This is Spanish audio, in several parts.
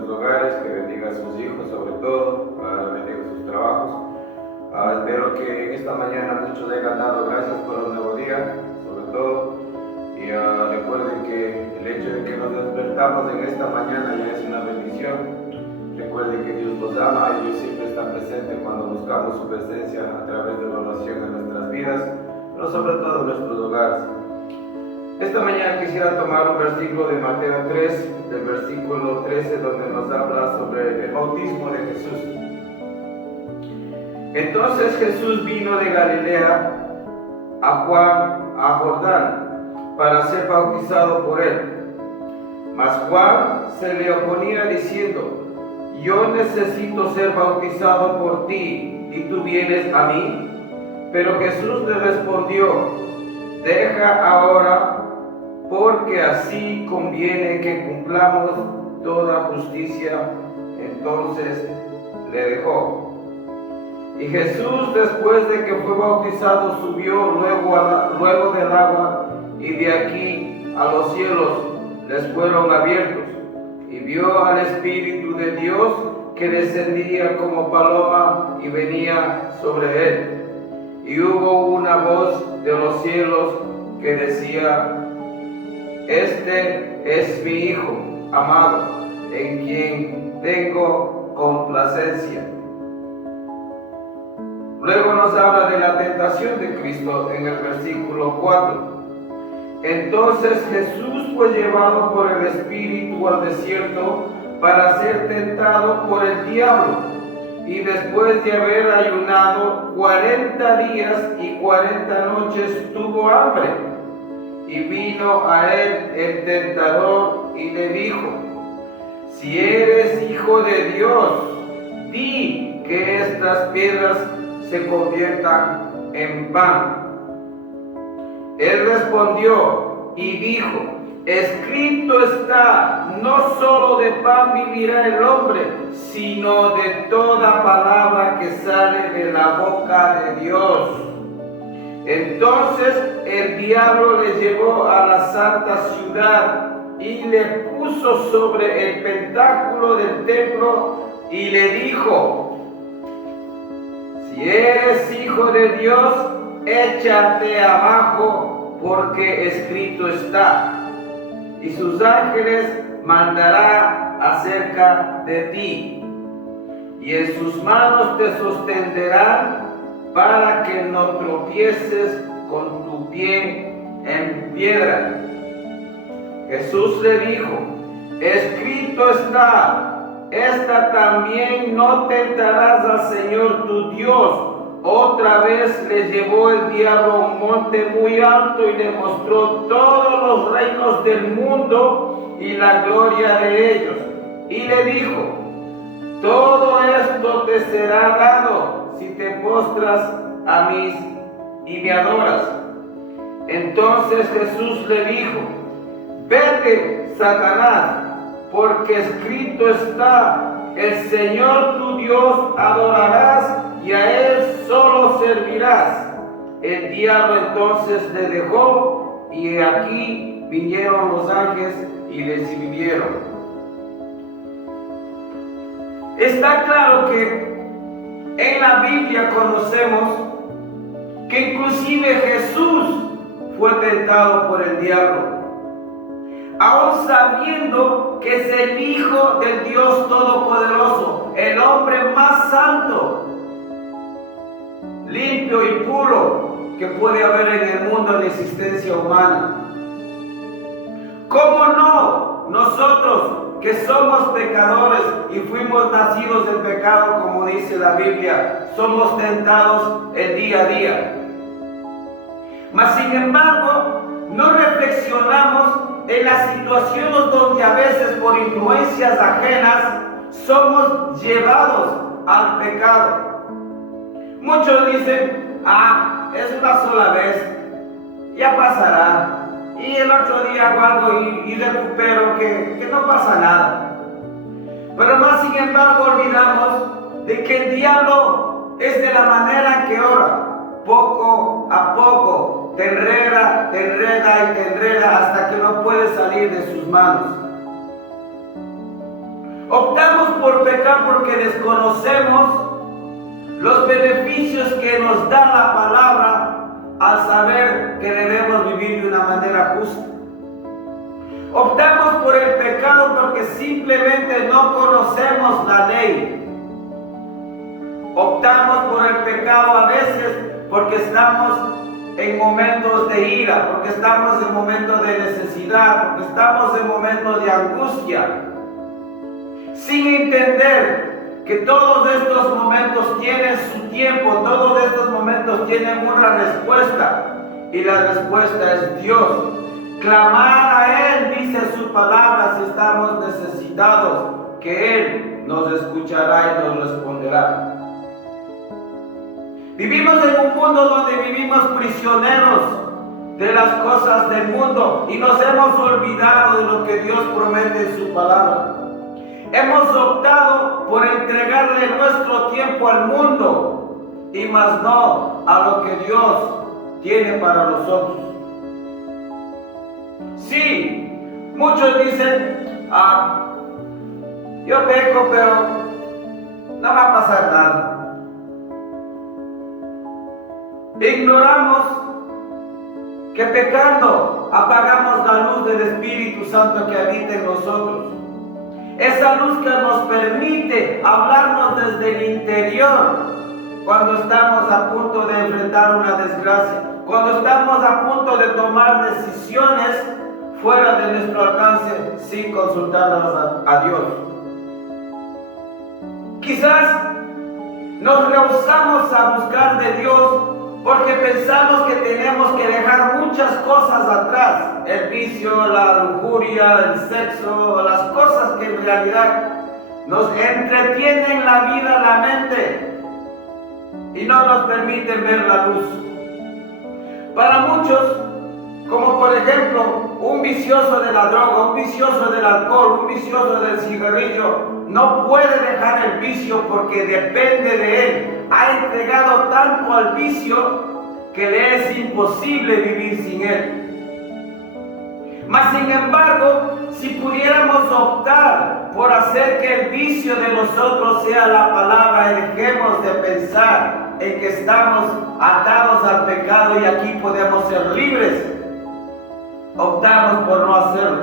sus hogares, que bendiga a sus hijos sobre todo, bendiga sus trabajos. Espero que en esta mañana muchos hayan dado gracias por un nuevo día, sobre todo. Y recuerden que el hecho de que nos despertamos en esta mañana ya es una bendición. Recuerden que Dios los ama y Dios siempre está presente cuando buscamos su presencia a través de la oración en nuestras vidas, pero sobre todo en nuestros hogares. Esta mañana quisiera tomar un versículo de Mateo 3, del versículo 13, donde nos habla sobre el bautismo de Jesús. Entonces Jesús vino de Galilea a Jordán, para ser bautizado por él. Mas Juan se le oponía diciendo: yo necesito ser bautizado por ti, y tú vienes a mí. Pero Jesús le respondió: deja ahora, porque así conviene que cumplamos toda justicia. Entonces le dejó. Y Jesús, después de que fue bautizado, subió luego del agua, y de aquí a los cielos les fueron abiertos, y vio al Espíritu de Dios que descendía como paloma y venía sobre él. Y hubo una voz de los cielos que decía: este es mi Hijo amado, en quien tengo complacencia. Luego nos habla de la tentación de Cristo en el versículo 4. Entonces Jesús fue llevado por el Espíritu al desierto para ser tentado por el diablo. Y después de haber ayunado 40 días y 40 noches tuvo hambre. Y vino a él el tentador y le dijo: si eres hijo de Dios, di que estas piedras se conviertan en pan. Él respondió y dijo: escrito está, no solo de pan vivirá el hombre, sino de toda palabra que sale de la boca de Dios. Entonces el diablo le llevó a la santa ciudad y le puso sobre el pentáculo del templo y le dijo: si eres hijo de Dios, échate abajo, porque escrito está: y sus ángeles mandará acerca de ti, y en sus manos te sostendrán, para que no tropieces con tu pie en piedra. Jesús le dijo: escrito está, esta también no tentarás al Señor tu Dios. Otra vez le llevó el diablo a un monte muy alto y le mostró todos los reinos del mundo y la gloria de ellos. Y le dijo: todo esto te será dado si te postras a mí y me adoras. Entonces Jesús le dijo: vete, Satanás, porque escrito está: el Señor tu Dios adorarás y a él solo servirás. El diablo entonces le dejó, y aquí vinieron los ángeles y le sirvieron. Está claro que en la Biblia conocemos que inclusive Jesús fue tentado por el diablo, aún sabiendo que es el Hijo del Dios Todopoderoso, el hombre más santo, limpio y puro que puede haber en el mundo de existencia humana. ¿Cómo no? Nosotros que somos pecadores y fuimos nacidos en pecado, como dice la Biblia, somos tentados el día a día. Mas sin embargo, no reflexionamos en las situaciones donde a veces por influencias ajenas somos llevados al pecado. Muchos dicen: es una sola vez, ya pasará, y el otro día hago algo y recupero, que no pasa nada. Pero más sin embargo olvidamos de que el diablo es de la manera que ora, poco a poco, te enreda y te enreda hasta que no puedes salir de sus manos. O por pecar porque desconocemos los beneficios que nos da la palabra al saber que debemos vivir de una manera justa. Optamos por el pecado porque simplemente no conocemos la ley. Optamos por el pecado a veces porque estamos en momentos de ira, porque estamos en momentos de necesidad, porque estamos en momentos de angustia, sin entender que todos estos momentos tienen su tiempo, todos estos momentos tienen una respuesta, y la respuesta es Dios. Clamar a Él, dice su palabra, si estamos necesitados, que Él nos escuchará y nos responderá. Vivimos en un mundo donde vivimos prisioneros de las cosas del mundo y nos hemos olvidado de lo que Dios promete en su palabra. Hemos optado por entregarle nuestro tiempo al mundo y más no a lo que Dios tiene para nosotros. Sí, muchos dicen, yo peco, pero no va a pasar nada. Ignoramos que pecando apagamos la luz del Espíritu Santo que habita en nosotros. Esa luz que nos permite hablarnos desde el interior cuando estamos a punto de enfrentar una desgracia, cuando estamos a punto de tomar decisiones fuera de nuestro alcance sin consultarnos a Dios. Quizás nos rehusamos a buscar de Dios porque pensamos que tenemos que dejar muchas cosas atrás, el vicio, la lujuria, el sexo, las cosas que en realidad nos entretienen la vida, la mente, y no nos permiten ver la luz. Para muchos, como por ejemplo un vicioso de la droga, un vicioso del alcohol, un vicioso del cigarrillo, no puede dejar el vicio porque depende de él. Ha entregado tanto al vicio que le es imposible vivir sin él. Mas sin embargo, si pudiéramos optar por hacer que el vicio de nosotros sea la palabra y dejemos de pensar en que estamos atados al pecado y aquí podemos ser libres, optamos por no hacerlo.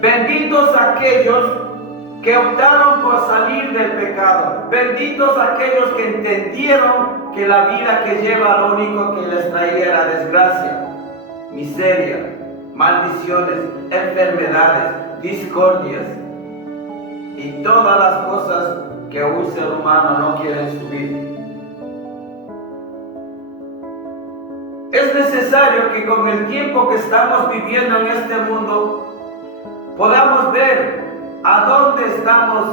Benditos aquellos que optaron por salir del pecado. Benditos aquellos que entendieron que la vida que lleva lo único que les traía era desgracia, miseria, maldiciones, enfermedades, discordias y todas las cosas que un ser humano no quiere en su vida. Es necesario que con el tiempo que estamos viviendo en este mundo podamos ver a dónde estamos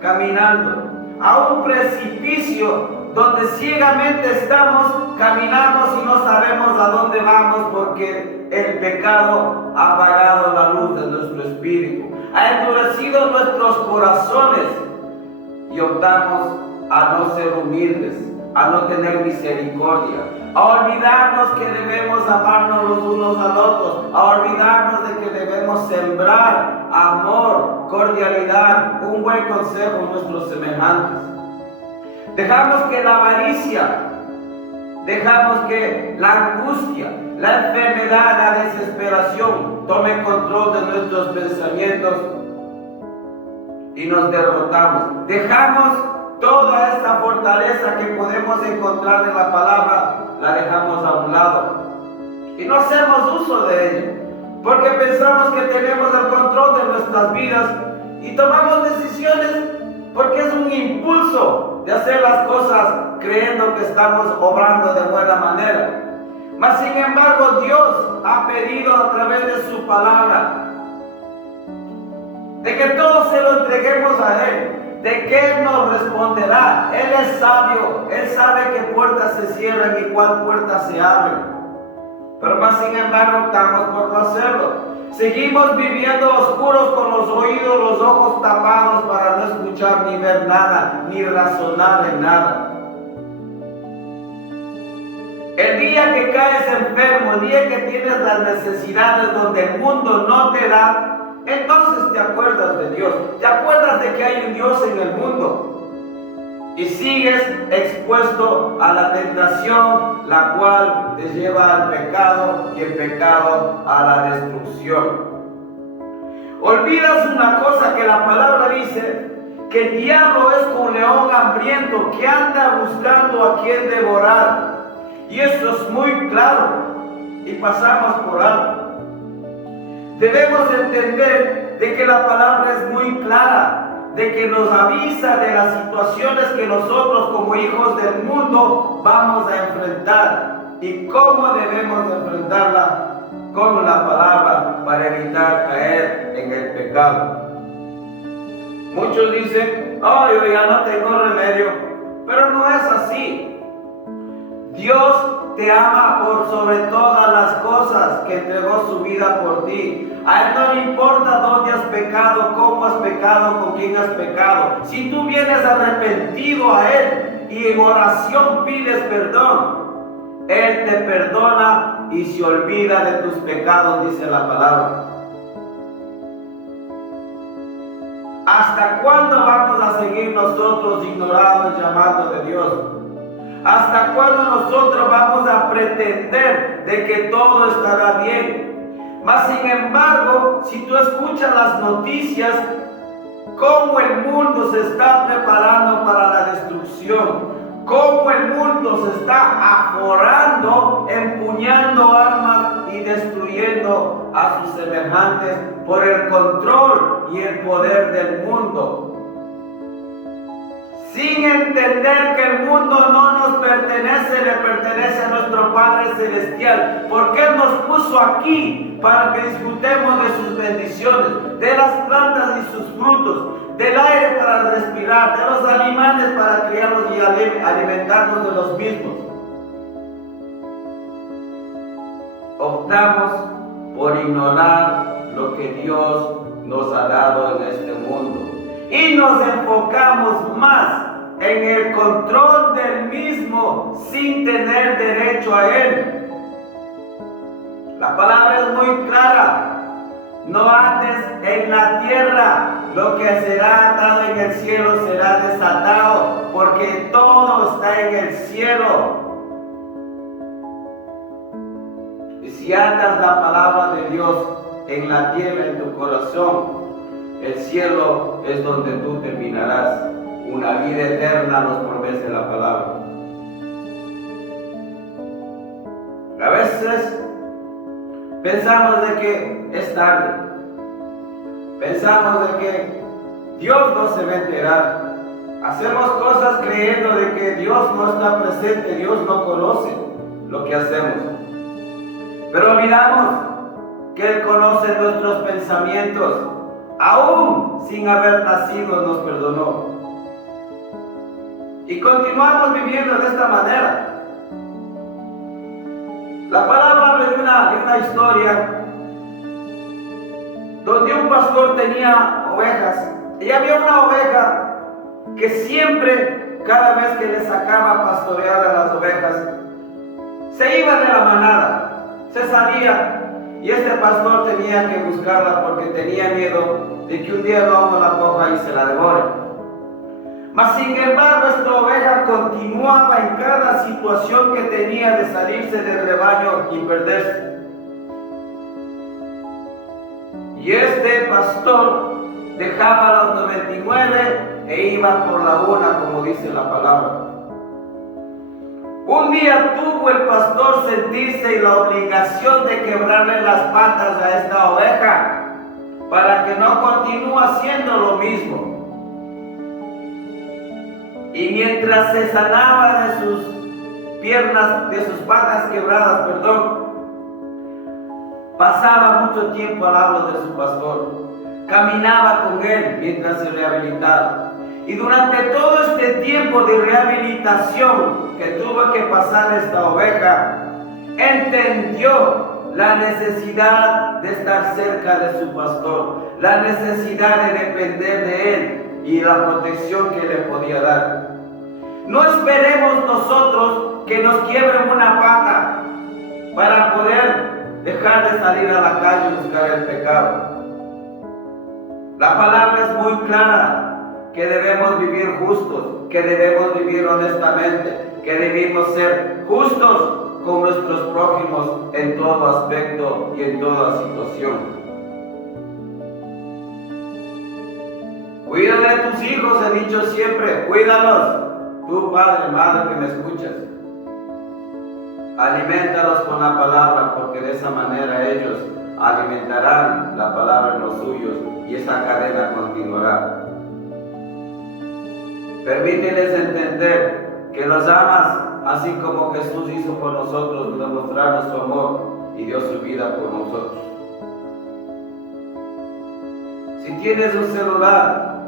caminando, a un precipicio donde ciegamente estamos, caminamos y no sabemos a dónde vamos porque el pecado ha apagado la luz de nuestro espíritu, ha endurecido nuestros corazones y optamos a no ser humildes, a no tener misericordia, a olvidarnos que debemos amarnos los unos a los otros, a olvidarnos de que debemos sembrar amor, cordialidad, un buen consejo en nuestros semejantes. Dejamos que la avaricia, dejamos que la angustia, la enfermedad, la desesperación tome control de nuestros pensamientos y nos derrotamos. Dejamos toda esta fortaleza que podemos encontrar en la palabra, la dejamos a un lado y no hacemos uso de ello porque pensamos que tenemos el control de nuestras vidas y tomamos decisiones porque es un impulso de hacer las cosas creyendo que estamos obrando de buena manera. Mas sin embargo Dios ha pedido a través de su palabra de que todo se lo entreguemos a Él, de que Él nos responderá. Él es sabio, Él sabe qué puertas se cierran y cuál puertas se abren. Pero más sin embargo optamos por no hacerlo. Seguimos viviendo oscuros con los oídos, los ojos tapados para no escuchar ni ver nada, ni razonar en nada. El día que caes enfermo, el día que tienes las necesidades donde el mundo no te da, entonces te acuerdas de Dios, te acuerdas de que hay un Dios en el mundo y sigues expuesto a la tentación, la cual te lleva al pecado y el pecado a la destrucción. Olvidas una cosa que la palabra dice, que el diablo es como un león hambriento que anda buscando a quien devorar. Y eso es muy claro y pasamos por alto. Debemos entender de que la palabra es muy clara, de que nos avisa de las situaciones que nosotros como hijos del mundo vamos a enfrentar y cómo debemos enfrentarla con la palabra para evitar caer en el pecado. Muchos dicen, oh, yo ya no tengo remedio, pero no es así. Dios te ama por sobre todas las cosas, que entregó su vida por ti. A Él no le importa dónde has pecado, cómo has pecado, con quién has pecado. Si tú vienes arrepentido a Él y en oración pides perdón, Él te perdona y se olvida de tus pecados, dice la palabra. ¿Hasta cuándo vamos a seguir nosotros ignorando el llamado de Dios? ¿Hasta cuándo nosotros vamos a pretender de que todo estará bien? Mas sin embargo, si tú escuchas las noticias, cómo el mundo se está preparando para la destrucción, cómo el mundo se está aforando, empuñando armas y destruyendo a sus semejantes por el control y el poder del mundo. Sin entender que el mundo no nos pertenece, le pertenece a nuestro Padre Celestial, porque Él nos puso aquí para que disfrutemos de sus bendiciones, de las plantas y sus frutos, del aire para respirar, de los animales para criarlos y alimentarnos de los mismos. Optamos por ignorar lo que Dios nos ha dado en este mundo y nos enfocamos más en el control del mismo sin tener derecho a él. La palabra es muy clara. No andes en la tierra, lo que será atado en el cielo será desatado, porque todo está en el cielo. Y si atas la palabra de Dios en la tierra, en tu corazón, el cielo es donde tú terminarás. Una vida eterna nos promete la palabra. A veces pensamos de que es tarde. Pensamos de que Dios no se va a enterar. Hacemos cosas creyendo de que Dios no está presente, Dios no conoce lo que hacemos. Pero olvidamos que Él conoce nuestros pensamientos. Aún sin haber nacido nos perdonó. Y continuamos viviendo de esta manera. La palabra habla de una historia donde un pastor tenía ovejas. Y había una oveja que siempre, cada vez que le sacaba a pastorear a las ovejas, se iba de la manada, se salía. Y este pastor tenía que buscarla porque tenía miedo de que un día el lobo la coja y se la devore. Mas sin embargo, esta oveja continuaba en cada situación que tenía de salirse del rebaño y perderse. Y este pastor dejaba los 99 e iba por la una, como dice la palabra. Un día tuvo el pastor sentirse en la obligación de quebrarle las patas a esta oveja para que no continúe haciendo lo mismo. Y mientras se sanaba de sus piernas, de sus patas quebradas, pasaba mucho tiempo al lado de su pastor. Caminaba con él mientras se rehabilitaba. Y durante todo este tiempo de rehabilitación que tuvo que pasar esta oveja, entendió la necesidad de estar cerca de su pastor, la necesidad de depender de él y la protección que le podía dar. No esperemos nosotros que nos quiebren una pata para poder dejar de salir a la calle y buscar el pecado. La palabra es muy clara, que debemos vivir justos, que debemos vivir honestamente, que debemos ser justos con nuestros prójimos en todo aspecto y en toda situación. Cuida de tus hijos, he dicho siempre, cuídalos. Tú, padre, madre que me escuchas, alimentalos con la palabra, porque de esa manera ellos alimentarán la palabra en los suyos y esa cadena continuará. Permíteles entender que los amas, así como Jesús hizo por nosotros, demostrarnos su amor y dio su vida por nosotros. Si tienes un celular,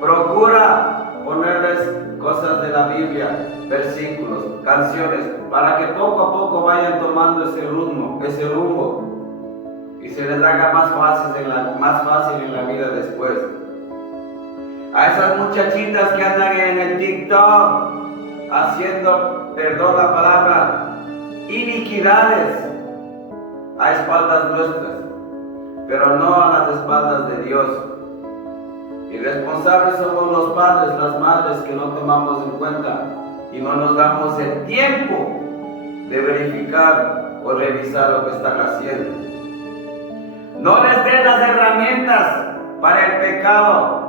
procura ponerles cosas de la Biblia, versículos, canciones, para que poco a poco vayan tomando ese rumbo y se les haga más fácil en la vida después. A esas muchachitas que andan en el TikTok haciendo, perdón la palabra, iniquidades a espaldas nuestras, pero no a las espaldas de Dios. Irresponsables somos los padres, las madres, que no tomamos en cuenta y no nos damos el tiempo de verificar o revisar lo que están haciendo. No les den las herramientas para el pecado.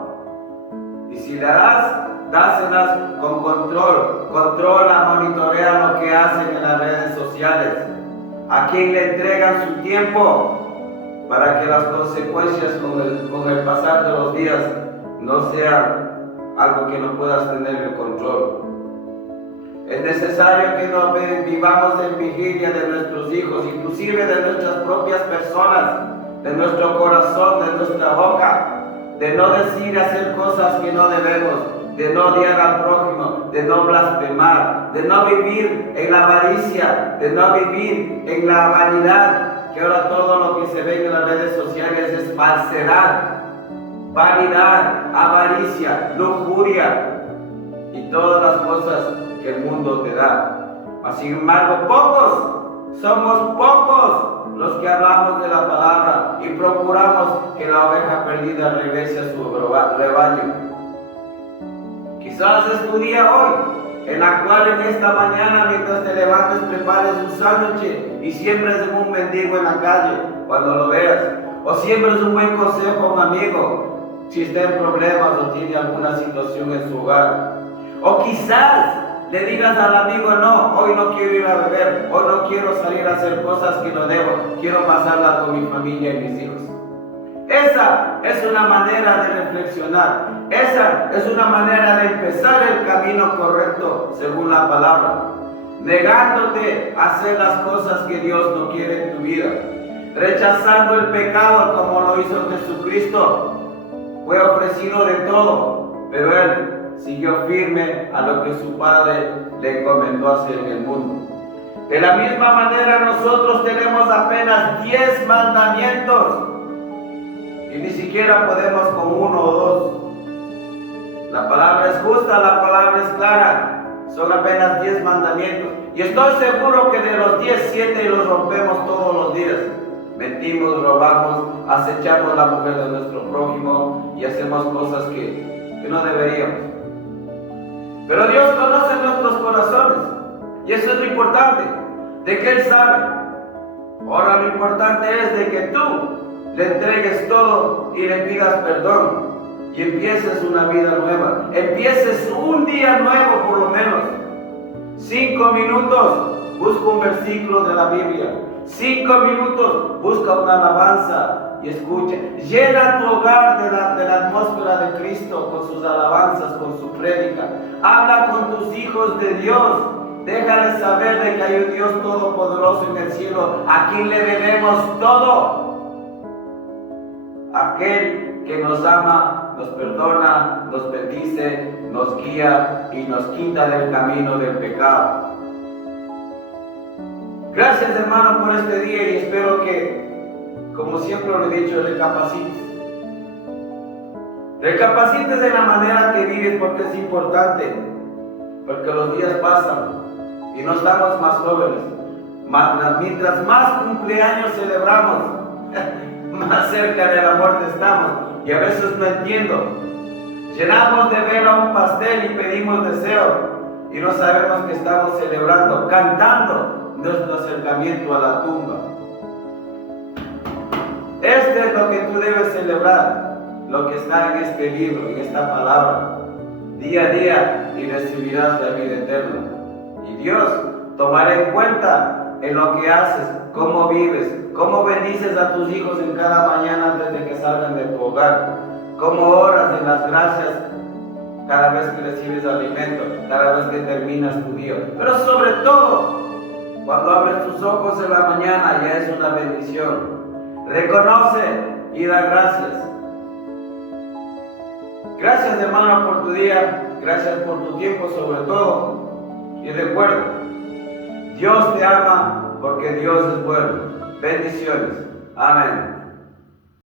Y si le das, dáselas con control. Controla, monitorea lo que hacen en las redes sociales. A quien le entregan su tiempo para que las consecuencias con el pasar de los días no sean algo que no puedas tener el control. Es necesario que no vivamos en vigilia de nuestros hijos, inclusive de nuestras propias personas, de nuestro corazón, de nuestra boca, de no decir y hacer cosas que no debemos, de no odiar al prójimo, de no blasfemar, de no vivir en la avaricia, de no vivir en la vanidad, que ahora todo lo que se ve en las redes sociales es falsedad, vanidad, avaricia, lujuria y todas las cosas que el mundo te da. Mas sin embargo, somos pocos los que hablamos de la palabra y procuramos que la oveja perdida regrese a su rebaño. Quizás es tu día hoy, en la cual en esta mañana, mientras te levantes, prepares un sándwich y siembres en un mendigo en la calle cuando lo veas, o siembres un buen consejo a un amigo si está en problemas o tiene alguna situación en su hogar. O quizás le digas al amigo, no, hoy no quiero ir a beber, hoy no quiero salir a hacer cosas que no debo, quiero pasarla con mi familia y mis hijos. Esa es una manera de reflexionar, esa es una manera de empezar el camino correcto según la palabra, negándote a hacer las cosas que Dios no quiere en tu vida, rechazando el pecado como lo hizo Jesucristo. Fue ofrecido de todo, pero Él siguió firme a lo que su Padre le encomendó hacer en el mundo. De la misma manera nosotros tenemos apenas 10 mandamientos y ni siquiera podemos con 1 o 2. La palabra es justa, la palabra es clara, son apenas 10 mandamientos y estoy seguro que de los 10, 7 los rompemos todos los días. Mentimos, robamos, acechamos a la mujer de nuestro prójimo y hacemos cosas que no deberíamos. Pero Dios conoce nuestros corazones y eso es lo importante, de que Él sabe. Ahora lo importante es de que tú le entregues todo y le pidas perdón y empieces una vida nueva, empieces un día nuevo por lo menos. 5 minutos, busca un versículo de la Biblia. 5 minutos, busca una alabanza y escucha. Llena tu hogar de la atmósfera de Cristo con sus alabanzas, con su prédica. Habla con tus hijos de Dios. Déjales saber de que hay un Dios todopoderoso en el cielo, a quien le debemos todo. Aquel que nos ama, nos perdona, nos bendice, nos guía y nos quita del camino del pecado. Gracias, hermano, por este día y espero que, como siempre lo he dicho, recapacites. Recapacites en la manera que vives, porque es importante, porque los días pasan y no estamos más jóvenes. Mientras más cumpleaños celebramos, más cerca de la muerte estamos. y a veces no entiendo. Llenamos de vela un pastel y pedimos deseo y no sabemos que estamos celebrando, cantando nuestro acercamiento a la tumba. Este es lo que tú debes celebrar, lo que está en este libro, en esta palabra, día a día, y recibirás la vida eterna. Y Dios tomará en cuenta en lo que haces, cómo vives, cómo bendices a tus hijos en cada mañana antes de que salgan de tu hogar, cómo oras en las gracias cada vez que recibes alimento, cada vez que terminas tu día. Pero sobre todo, cuando abres tus ojos en la mañana, ya es una bendición. Reconoce y da gracias. Gracias, hermano, por tu día. Gracias por tu tiempo, sobre todo. Y recuerda, Dios te ama porque Dios es bueno. Bendiciones. Amén.